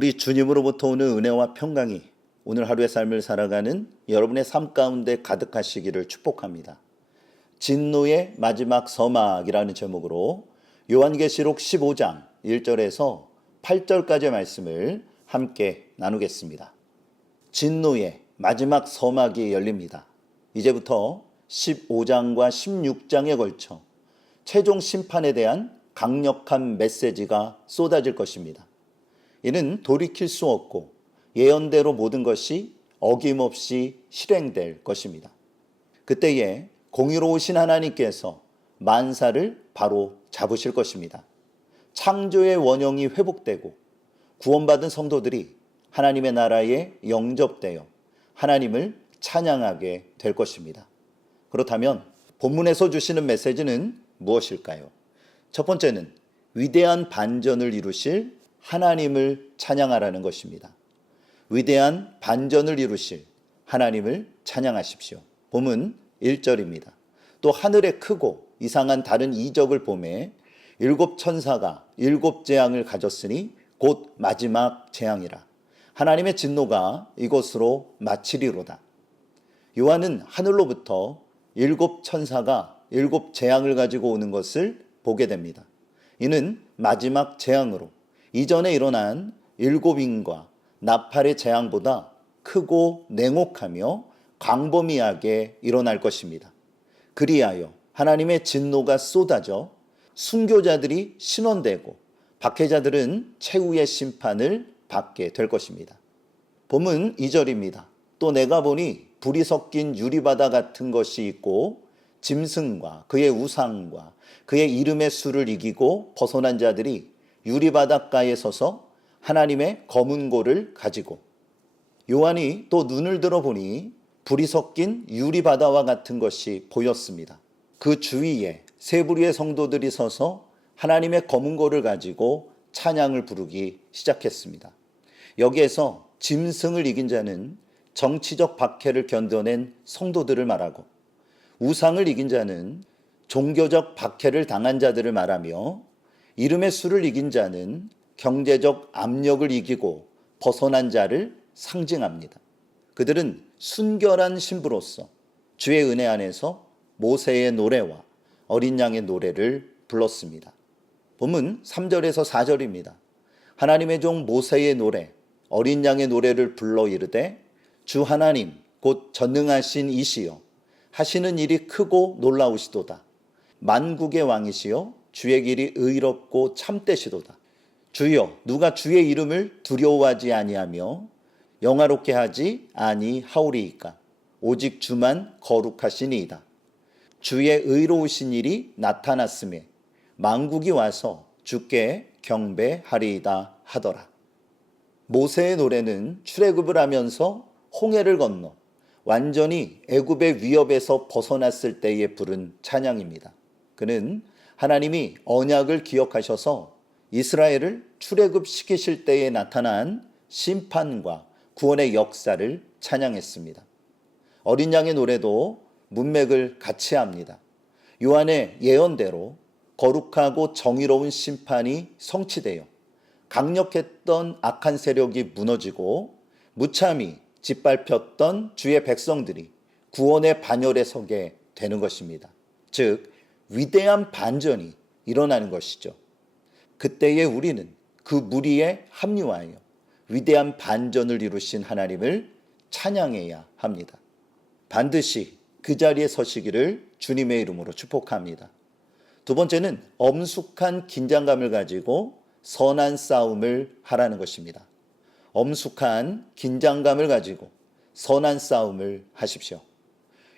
우리 주님으로부터 오는 은혜와 평강이 오늘 하루의 삶을 살아가는 여러분의 삶 가운데 가득하시기를 축복합니다. 진노의 마지막 서막이라는 제목으로 요한계시록 15장 1절에서 8절까지의 말씀을 함께 나누겠습니다. 진노의 마지막 서막이 열립니다. 이제부터 15장과 16장에 걸쳐 최종 심판에 대한 강력한 메시지가 쏟아질 것입니다. 이는 돌이킬 수 없고 예언대로 모든 것이 어김없이 실행될 것입니다. 그때에 공의로우신 하나님께서 만사를 바로 잡으실 것입니다. 창조의 원형이 회복되고 구원받은 성도들이 하나님의 나라에 영접되어 하나님을 찬양하게 될 것입니다. 그렇다면 본문에서 주시는 메시지는 무엇일까요? 첫 번째는 위대한 반전을 이루실 하나님을 찬양하라는 것입니다. 위대한 반전을 이루실 하나님을 찬양하십시오. 본문 1절입니다. 또 하늘에 크고 이상한 다른 이적을 보매 일곱 천사가 일곱 재앙을 가졌으니 곧 마지막 재앙이라. 하나님의 진노가 이것으로 마치리로다. 요한은 하늘로부터 일곱 천사가 일곱 재앙을 가지고 오는 것을 보게 됩니다. 이는 마지막 재앙으로 이전에 일어난 일곱인과 나팔의 재앙보다 크고 냉혹하며 광범위하게 일어날 것입니다. 그리하여 하나님의 진노가 쏟아져 순교자들이 신원되고 박해자들은 최후의 심판을 받게 될 것입니다. 본문 2절입니다. 또 내가 보니 불이 섞인 유리바다 같은 것이 있고 짐승과 그의 우상과 그의 이름의 수를 이기고 벗어난 자들이 유리바닷가에 서서 하나님의 검은 고를 가지고, 요한이 또 눈을 들어보니 불이 섞인 유리바다와 같은 것이 보였습니다. 그 주위에 세 부류의 성도들이 서서 하나님의 검은 고를 가지고 찬양을 부르기 시작했습니다. 여기에서 짐승을 이긴 자는 정치적 박해를 견뎌낸 성도들을 말하고, 우상을 이긴 자는 종교적 박해를 당한 자들을 말하며, 이름의 수를 이긴 자는 경제적 압력을 이기고 벗어난 자를 상징합니다. 그들은 순결한 신부로서 주의 은혜 안에서 모세의 노래와 어린 양의 노래를 불렀습니다. 본문 3절에서 4절입니다. 하나님의 종 모세의 노래, 어린 양의 노래를 불러 이르되 주 하나님 곧 전능하신 이시여 하시는 일이 크고 놀라우시도다. 만국의 왕이시여 주의 길이 의롭고 참되시도다. 주여 누가 주의 이름을 두려워하지 아니하며 영화롭게 하지 아니하오리이까. 오직 주만 거룩하시니이다. 주의 의로우신 일이 나타났음에 만국이 와서 주께 경배하리이다 하더라. 모세의 노래는 출애굽을 하면서 홍해를 건너 완전히 애굽의 위협에서 벗어났을 때에 부른 찬양입니다. 그는 하나님이 언약을 기억하셔서 이스라엘을 출애굽시키실 때에 나타난 심판과 구원의 역사를 찬양했습니다. 어린 양의 노래도 문맥을 같이 합니다. 요한의 예언대로 거룩하고 정의로운 심판이 성취되어 강력했던 악한 세력이 무너지고 무참히 짓밟혔던 주의 백성들이 구원의 반열에 서게 되는 것입니다. 즉 위대한 반전이 일어나는 것이죠. 그때에 우리는 그 무리에 합류하여 위대한 반전을 이루신 하나님을 찬양해야 합니다. 반드시 그 자리에 서시기를 주님의 이름으로 축복합니다. 두 번째는 엄숙한 긴장감을 가지고 선한 싸움을 하라는 것입니다. 엄숙한 긴장감을 가지고 선한 싸움을 하십시오.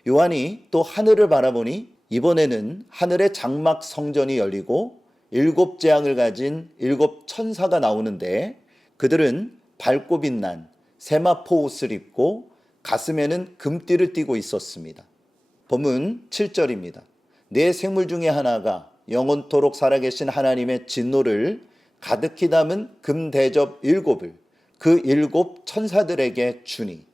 요한이 또 하늘을 바라보니 이번에는 하늘의 장막 성전이 열리고 일곱 재앙을 가진 일곱 천사가 나오는데 그들은 밝고 빛난 세마포 옷을 입고 가슴에는 금띠를 띠고 있었습니다. 본문 7절입니다. 네 생물 중에 하나가 영원토록 살아계신 하나님의 진노를 가득히 담은 금대접 일곱을 그 일곱 천사들에게 주니,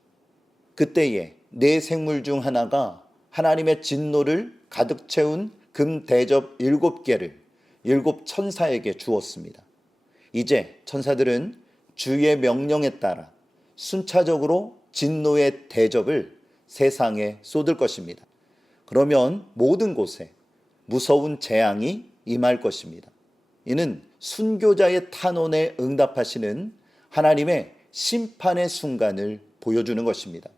그때에 네 생물 중 하나가 하나님의 진노를 가득 채운 금대접 일곱 개를 일곱 천사에게 주었습니다. 이제 천사들은 주의 명령에 따라 순차적으로 진노의 대접을 세상에 쏟을 것입니다. 그러면 모든 곳에 무서운 재앙이 임할 것입니다. 이는 순교자의 탄원에 응답하시는 하나님의 심판의 순간을 보여주는 것입니다.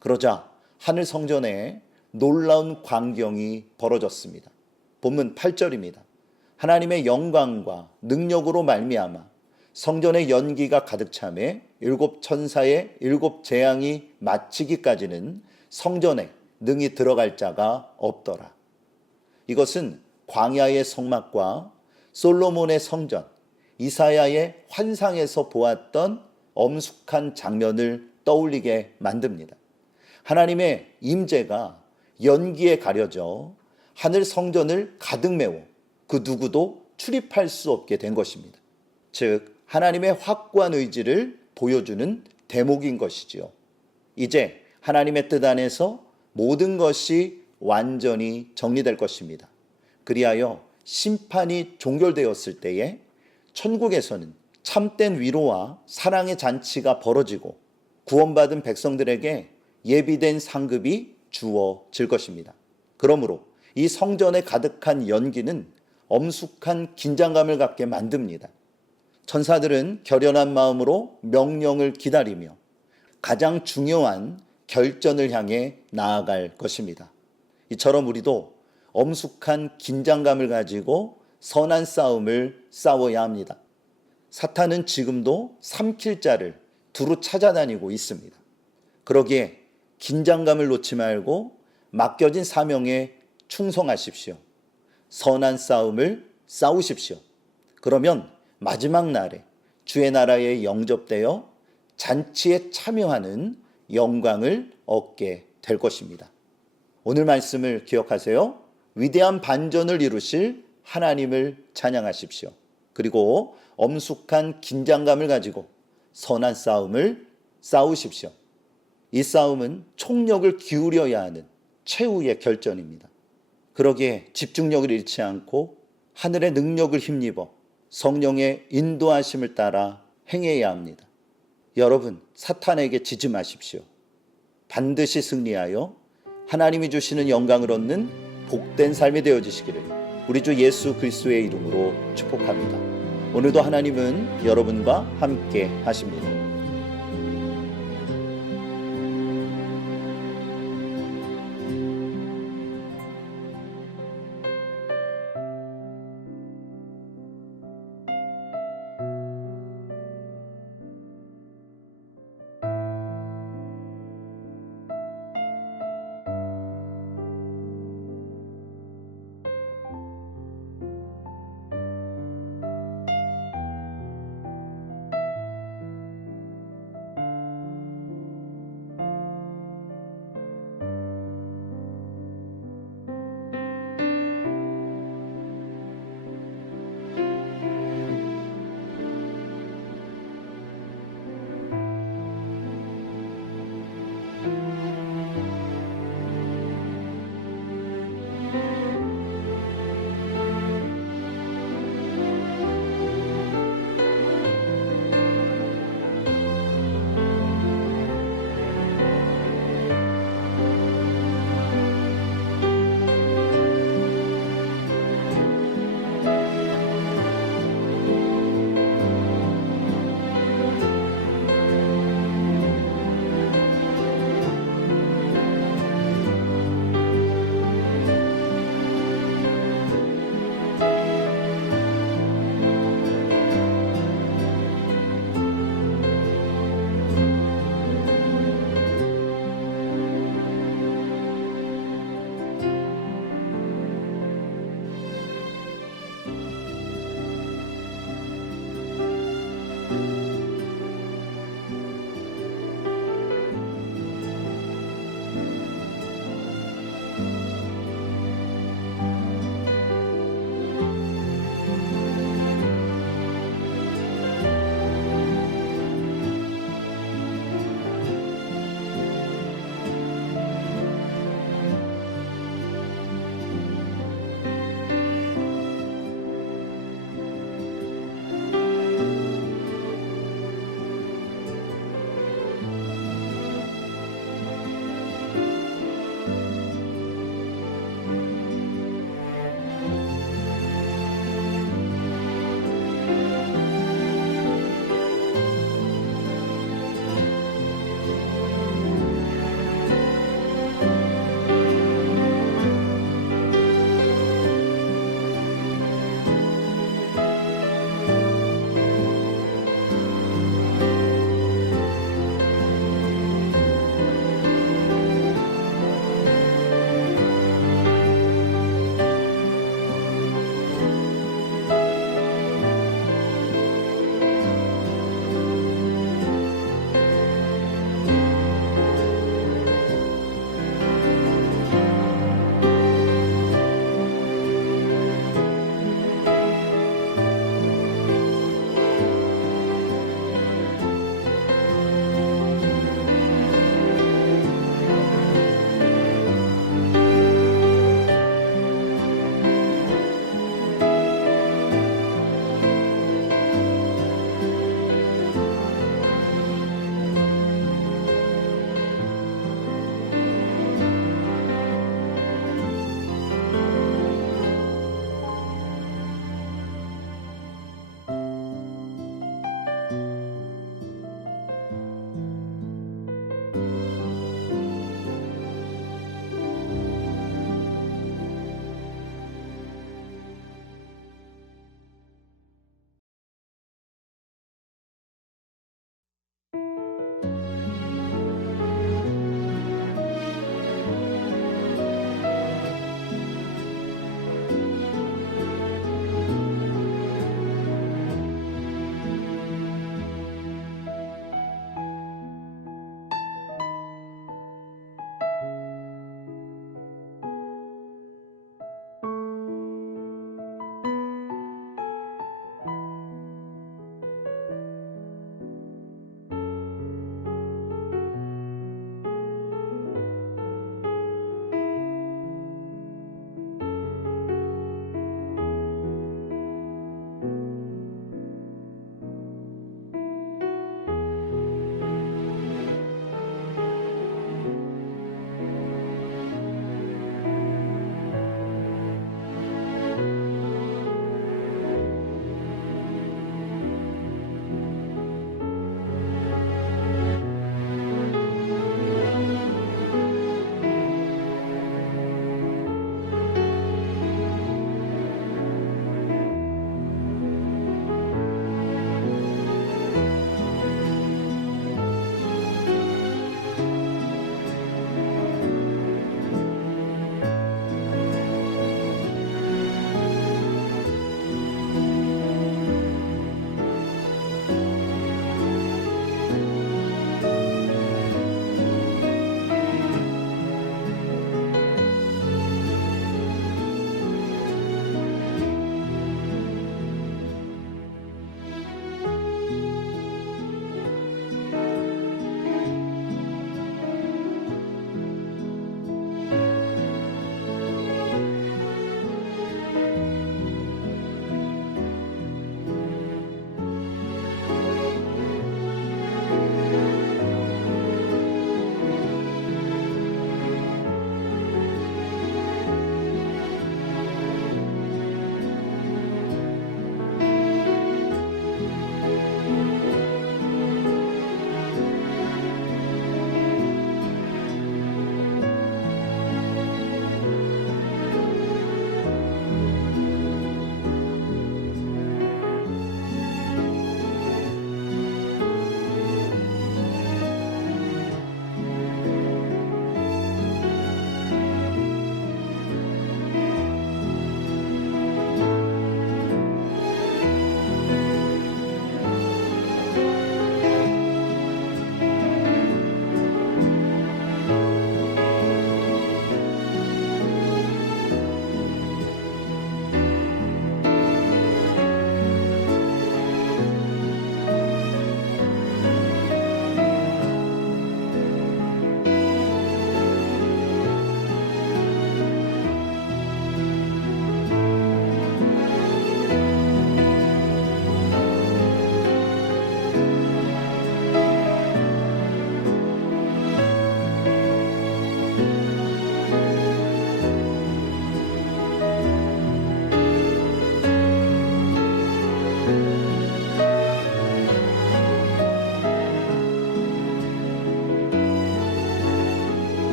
그러자 하늘 성전에 놀라운 광경이 벌어졌습니다. 본문 8절입니다. 하나님의 영광과 능력으로 말미암아 성전의 연기가 가득 차매 일곱 천사의 일곱 재앙이 마치기까지는 성전에 능히 들어갈 자가 없더라. 이것은 광야의 성막과 솔로몬의 성전, 이사야의 환상에서 보았던 엄숙한 장면을 떠올리게 만듭니다. 하나님의 임재가 연기에 가려져 하늘 성전을 가득 메워 그 누구도 출입할 수 없게 된 것입니다. 즉 하나님의 확고한 의지를 보여주는 대목인 것이지요. 이제 하나님의 뜻 안에서 모든 것이 완전히 정리될 것입니다. 그리하여 심판이 종결되었을 때에 천국에서는 참된 위로와 사랑의 잔치가 벌어지고 구원받은 백성들에게 예비된 상급이 주어질 것입니다. 그러므로 이 성전에 가득한 연기는 엄숙한 긴장감을 갖게 만듭니다. 천사들은 결연한 마음으로 명령을 기다리며 가장 중요한 결전을 향해 나아갈 것입니다. 이처럼 우리도 엄숙한 긴장감을 가지고 선한 싸움을 싸워야 합니다. 사탄은 지금도 삼킬 자를 두루 찾아다니고 있습니다. 그러기에 긴장감을 놓지 말고 맡겨진 사명에 충성하십시오. 선한 싸움을 싸우십시오. 그러면 마지막 날에 주의 나라에 영접되어 잔치에 참여하는 영광을 얻게 될 것입니다. 오늘 말씀을 기억하세요. 위대한 반전을 이루실 하나님을 찬양하십시오. 그리고 엄숙한 긴장감을 가지고 선한 싸움을 싸우십시오. 이 싸움은 총력을 기울여야 하는 최후의 결전입니다. 그러기에 집중력을 잃지 않고 하늘의 능력을 힘입어 성령의 인도하심을 따라 행해야 합니다. 여러분, 사탄에게 지지 마십시오. 반드시 승리하여 하나님이 주시는 영광을 얻는 복된 삶이 되어지시기를 우리 주 예수 그리스도의 이름으로 축복합니다. 오늘도 하나님은 여러분과 함께 하십니다.